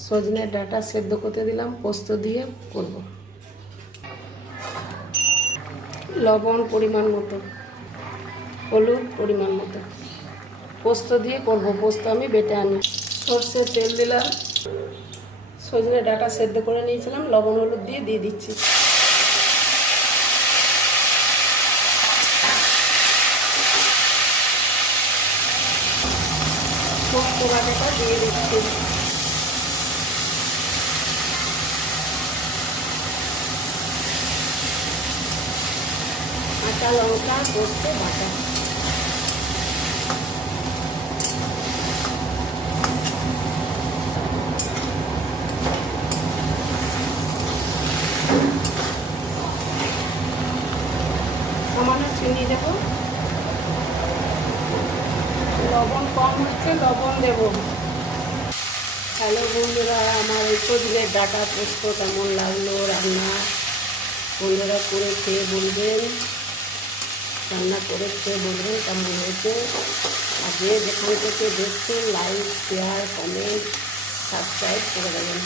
সজনের ডাটা সেদ্ধ করতে দিলাম, পোস্ত দিয়ে করব। লবণ পরিমাণ মতো, হলুদ পরিমাণ মতো। পোস্ত দিয়ে করব, পোস্ত আমি বেটে আনি। সর্ষের তেল দিলাম। সজনে ডাটা সেদ্ধ করে নিয়েছিলাম, লবণ হলুদ দিয়ে দিয়ে দিচ্ছি। পোস্ত দিয়ে দিচ্ছি। কাঁচা লঙ্কা পোস্ত বাটা। সামান্য চিনি দেবো। লবণ কম হচ্ছে, লবণ দেব। হ্যালো বন্ধুরা, আমার এই ডাটা পোস্ত কেমন লাগল? রান্না বন্ধুরা করে খেয়ে বলবেন। রান্না করে খেয়ে বলবেন কেমন হয়েছে। আর যে যেখান থেকে দেখছেন লাইক শেয়ার কমেন্ট সাবস্ক্রাইব করে দেবেন।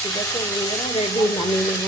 ঠিক আছে বন্ধুরা, রেডি, নামিয়ে নেব।